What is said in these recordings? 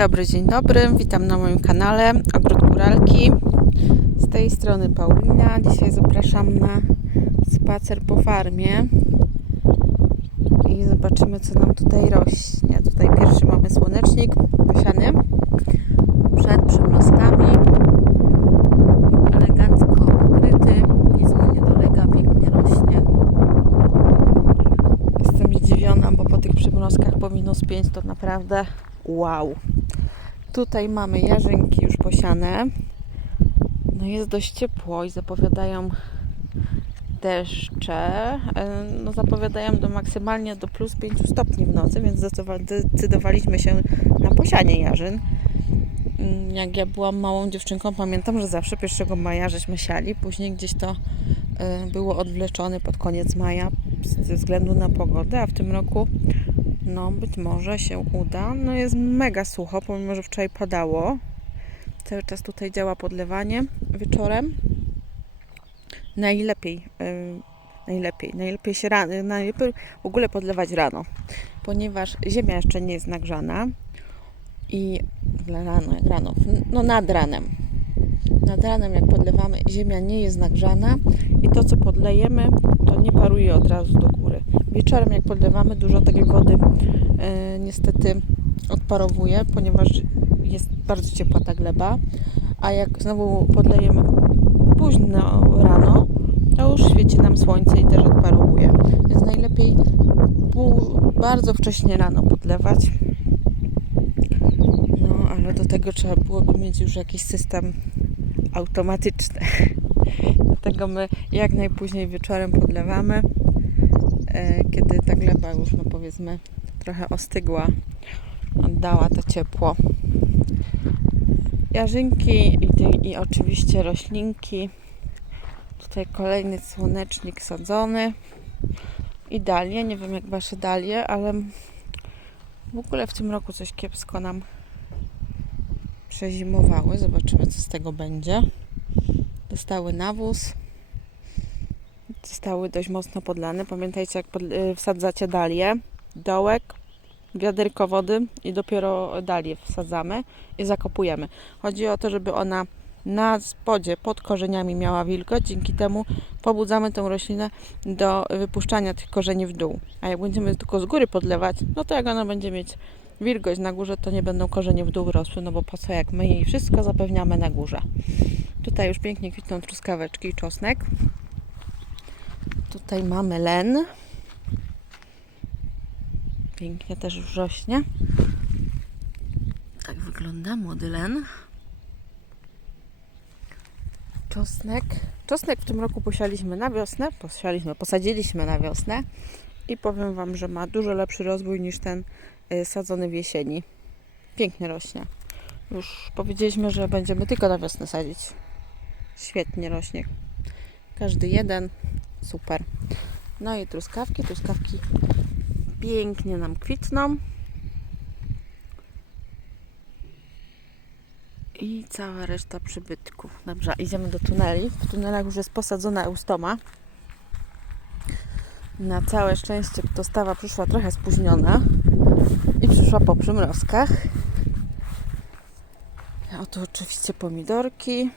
dobry, dzień dobry. Witam na moim kanale Ogród Góralki. Z tej strony Paulina. Dzisiaj zapraszam na spacer po farmie i zobaczymy, co nam tutaj rośnie. Tutaj pierwszy mamy słonecznik posiany przed przymrozkami. Elegancko ukryty, nic nie dolega, pięknie rośnie. Jestem zdziwiona, bo po tych przymrozkach po minus 5 to naprawdę wow. Tutaj mamy jarzynki już posiane. No jest dość ciepło i zapowiadają deszcze. E, No zapowiadają do maksymalnie do plus 5 stopni w nocy, więc zdecydowa- zdecydowaliśmy się na posianie jarzyn. Mm, Jak ja byłam małą dziewczynką, pamiętam, że zawsze 1 maja żeśmy siali, później gdzieś to e, było odwleczone pod koniec maja ze względu na pogodę, a w tym roku no być może się uda. No jest mega sucho, pomimo, że wczoraj padało. Cały czas tutaj działa podlewanie wieczorem. Najlepiej, yy, najlepiej, najlepiej się rano, najlepiej w ogóle podlewać rano, ponieważ ziemia jeszcze nie jest nagrzana i rano, rano, no nad ranem. Nad ranem jak podlewamy, ziemia nie jest nagrzana i to co podlejemy, to nie paruje od razu do góry. Wieczorem jak podlewamy, dużo tej wody e, niestety odparowuje, ponieważ jest bardzo ciepła ta gleba, a jak znowu podlejemy późno rano, to już świeci nam słońce i też odparowuje. Więc najlepiej bardzo wcześnie rano podlewać. No, ale do tego trzeba byłoby mieć już jakiś system automatyczny. Dlatego my jak najpóźniej wieczorem podlewamy, kiedy ta gleba już, no powiedzmy, trochę ostygła, oddała to ciepło. Jarzynki i, i oczywiście roślinki. Tutaj kolejny słonecznik sadzony. I dalie, nie wiem jak wasze dalie, ale w ogóle w tym roku coś kiepsko nam przezimowały. Zobaczymy co z tego będzie. Dostały nawóz. Zostały dość mocno podlane. Pamiętajcie jak pod, y, wsadzacie dalię, dołek, wiaderko wody i dopiero dalię wsadzamy i zakopujemy. Chodzi o to, żeby ona na spodzie, pod korzeniami miała wilgoć. Dzięki temu pobudzamy tą roślinę do wypuszczania tych korzeni w dół. A jak będziemy tylko z góry podlewać, no to jak ona będzie mieć wilgoć na górze, to nie będą korzenie w dół rosły, no bo po co jak my jej wszystko zapewniamy na górze. Tutaj już pięknie kwitną truskaweczki i czosnek. Tutaj mamy len. Pięknie też już rośnie. Tak wygląda młody len. Czosnek. Czosnek w tym roku posialiśmy na wiosnę. Posialiśmy, posadziliśmy na wiosnę. I powiem Wam, że ma dużo lepszy rozwój niż ten y, sadzony w jesieni. Pięknie rośnie. Już powiedzieliśmy, że będziemy tylko na wiosnę sadzić. Świetnie rośnie. Każdy jeden. Super. No i truskawki. Truskawki pięknie nam kwitną. I cała reszta przybytków. Dobrze, idziemy do tuneli. W tunelach już jest posadzona eustoma. Na całe szczęście dostawa przyszła trochę spóźniona i przyszła po przymrozkach. Oto oczywiście pomidorki.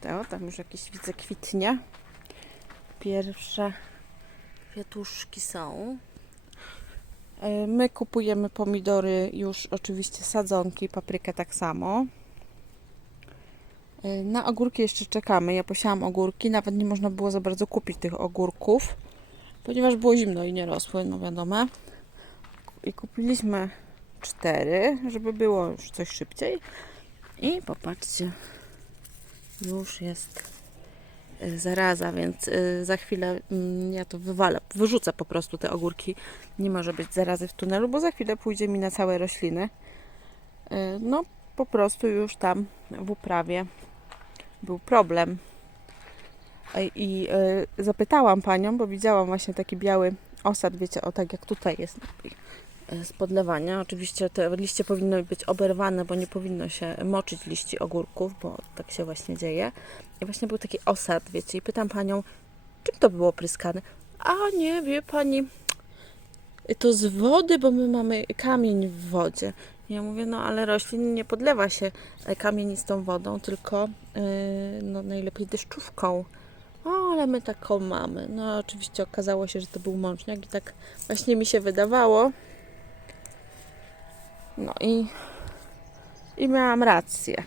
To, tam już jakieś widzę kwitnie. Pierwsze kwiatuszki są. E, My kupujemy pomidory już oczywiście sadzonki, paprykę tak samo. E, Na ogórki jeszcze czekamy. Ja posiałam ogórki, nawet nie można było za bardzo kupić tych ogórków, ponieważ było zimno i nie rosły, no wiadomo. I kupiliśmy cztery, żeby było już coś szybciej. I popatrzcie, już jest zaraza, więc y, za chwilę mm, ja to wywalę, wyrzucę po prostu te ogórki. Nie może być zarazy w tunelu, bo za chwilę pójdzie mi na całe rośliny. Y, No, po prostu już tam w uprawie był problem. I y, zapytałam panią, bo widziałam właśnie taki biały osad, wiecie, o tak jak tutaj jest z podlewania. Oczywiście te liście powinny być oberwane, bo nie powinno się moczyć liści ogórków, bo tak się właśnie dzieje. I właśnie był taki osad, wiecie, i pytam panią, czym to było pryskane? A nie, wie pani, to z wody, bo my mamy kamień w wodzie. Ja mówię, no ale roślin nie podlewa się e, kamienistą wodą, tylko yy, no, najlepiej deszczówką. O, ale my taką mamy. No oczywiście okazało się, że to był mączniak i tak właśnie mi się wydawało. No i, i miałam rację.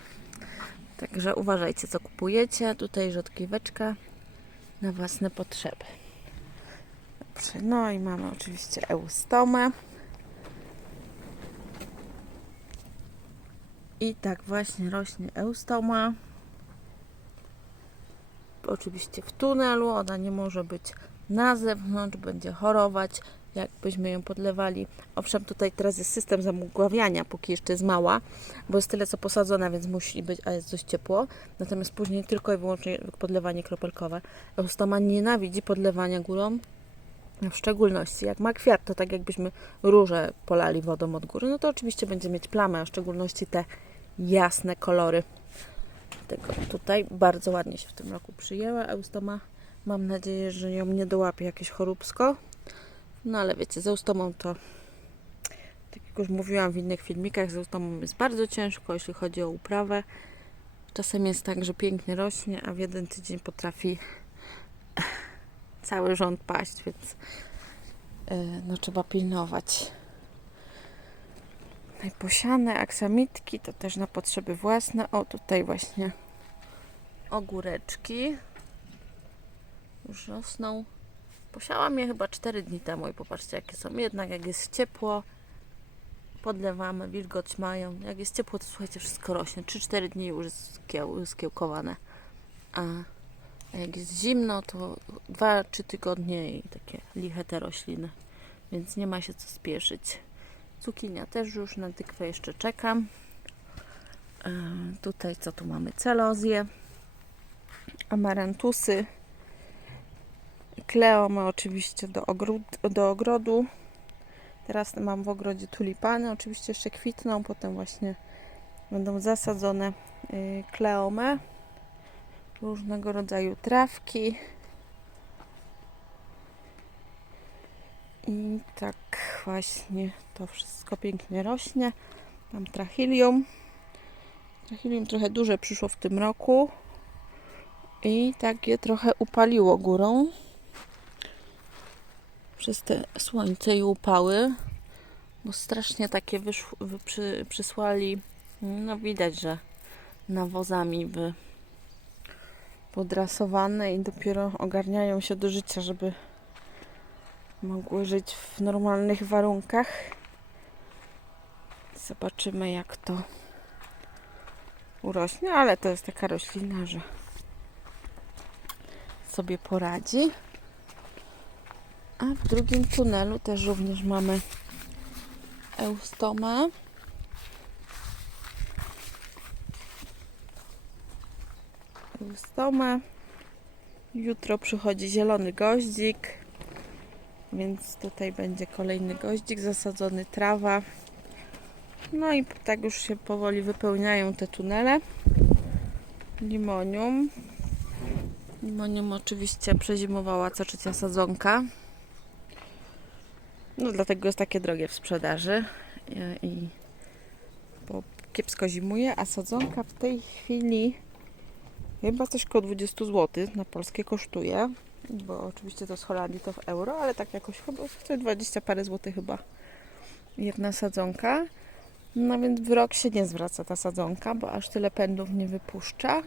Także uważajcie, co kupujecie. Tutaj rzodkieweczka na własne potrzeby. Dobrze, no i mamy oczywiście eustomę. I tak właśnie rośnie eustoma. Oczywiście w tunelu, ona nie może być na zewnątrz, będzie chorować, jakbyśmy ją podlewali. Owszem, tutaj teraz jest system zamgławiania, póki jeszcze jest mała, bo jest tyle co posadzona, więc musi być, a jest dość ciepło. Natomiast później tylko i wyłącznie podlewanie kropelkowe. Eustoma nienawidzi podlewania górą, w szczególności jak ma kwiat, to tak jakbyśmy róże polali wodą od góry, no to oczywiście będzie mieć plamę, a w szczególności te jasne kolory. Tego tutaj bardzo ładnie się w tym roku przyjęła eustoma. Mam nadzieję, że ją nie dołapie jakieś choróbsko. No ale wiecie, z eustomą to tak jak już mówiłam w innych filmikach, z jest bardzo ciężko, jeśli chodzi o uprawę. Czasem jest tak, że pięknie rośnie, a w jeden tydzień potrafi cały rząd paść, więc yy, no trzeba pilnować. Posiane aksamitki to też na potrzeby własne. O, tutaj właśnie ogóreczki już rosną. Posiałam je chyba 4 dni temu i popatrzcie jakie są. Jednak jak jest ciepło, podlewamy, wilgoć mają. Jak jest ciepło, to słuchajcie, wszystko rośnie. 3-4 dni już jest skieł, skiełkowane. A jak jest zimno, to 2-3 tygodnie i takie liche te rośliny. Więc nie ma się co spieszyć. Cukinia też już na tykwę jeszcze czekam. E, tutaj co tu mamy? Celozję, amarantusy, kleomy oczywiście do, ogród, do ogrodu. Teraz mam w ogrodzie tulipany, oczywiście jeszcze kwitną, potem właśnie będą zasadzone y, kleomy, różnego rodzaju trawki. I tak właśnie to wszystko pięknie rośnie. Mam trachilium. Trachilium trochę duże przyszło w tym roku. I tak je trochę upaliło górą. Przez te słońce i upały. Bo strasznie takie wyszło, wy, przy, przysłali. No widać, że nawozami by podrasowane i dopiero ogarniają się do życia, żeby mogły żyć w normalnych warunkach. Zobaczymy, jak to urośnie, ale to jest taka roślina, że sobie poradzi. A w drugim tunelu też również mamy eustomę. Eustomę. Jutro przychodzi zielony goździk. Więc tutaj będzie kolejny goździk zasadzony, trawa. No i tak już się powoli wypełniają te tunele. Limonium. Limonium oczywiście przezimowała co trzecia sadzonka. No dlatego jest takie drogie w sprzedaży. I, bo kiepsko zimuje, a sadzonka w tej chwili chyba coś koło 20 zł na polskie kosztuje bo oczywiście to z Holandii to w euro, ale tak jakoś chyba chce 20 parę złotych chyba jedna sadzonka. No więc w rok się nie zwraca ta sadzonka, bo aż tyle pędów nie wypuszcza,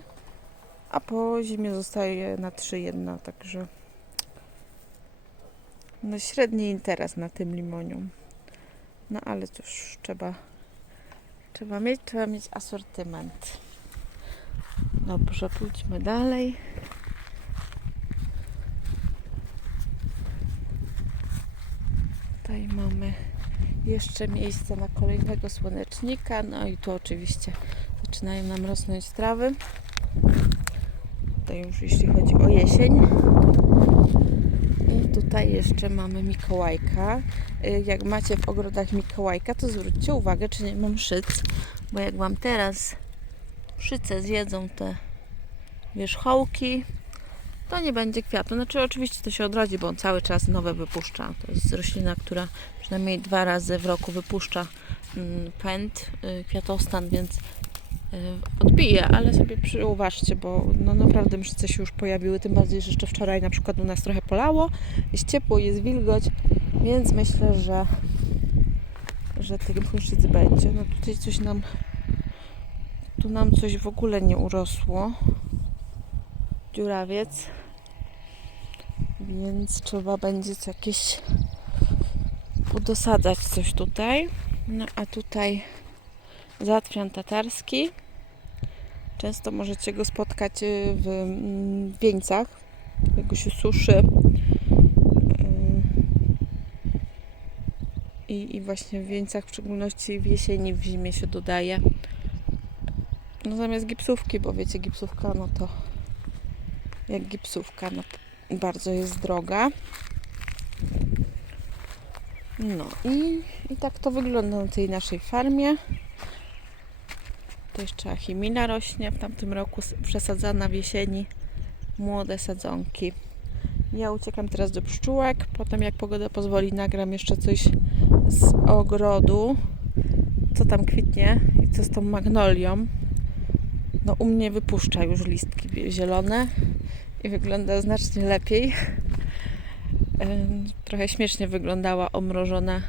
a po zimie zostaje na 3 jedna, także no średni interes na tym limonium. No ale cóż, trzeba trzeba mieć, trzeba mieć asortyment. Dobrze, pójdźmy dalej. Tutaj mamy jeszcze miejsce na kolejnego słonecznika. No i tu oczywiście zaczynają nam rosnąć trawy. Tutaj już jeśli chodzi o jesień. Tutaj jeszcze mamy Mikołajka. Y, Jak macie w ogrodach Mikołajka, to zwróćcie uwagę, czy nie mam szyc, bo jak Wam teraz szyce zjedzą te wierzchołki, to nie będzie kwiatu. Znaczy oczywiście to się odrodzi, bo on cały czas nowe wypuszcza. To jest roślina, która przynajmniej dwa razy w roku wypuszcza mm, pęd, y, kwiatostan, więc odbije, ale sobie przyuważcie, bo no naprawdę mszce się już pojawiły, tym bardziej, że jeszcze wczoraj na przykład u nas trochę polało, jest ciepło, jest wilgoć, więc myślę, że że tych mszczyc będzie. No tutaj coś nam tu nam coś w ogóle nie urosło. Dziurawiec. Więc trzeba będzie jakieś udosadzać coś tutaj. No a tutaj zatwian tatarski. Często możecie go spotkać y, w mm, wieńcach. Jak się suszy. Y, I, I właśnie w wieńcach, w szczególności w jesieni, w zimie się dodaje. No zamiast gipsówki, bo wiecie, gipsówka no to jak gipsówka, no bardzo jest droga. No i, i tak to wygląda na tej naszej farmie. To jeszcze achimina rośnie w tamtym roku przesadzana w jesieni. Młode sadzonki. Ja uciekam teraz do pszczółek. Potem jak pogoda pozwoli nagram jeszcze coś z ogrodu. Co tam kwitnie i co z tą magnolią. No u mnie wypuszcza już listki zielone i wygląda znacznie lepiej. Trochę śmiesznie wyglądała omrożona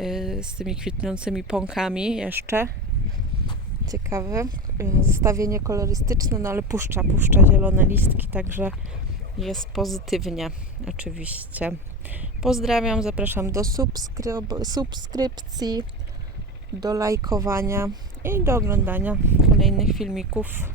y, z tymi kwitnącymi pąkami jeszcze. Ciekawe. Y, Zestawienie kolorystyczne, no ale puszcza, puszcza zielone listki, także jest pozytywnie oczywiście. Pozdrawiam, zapraszam do subskryb- subskrypcji, do lajkowania i do oglądania kolejnych filmików.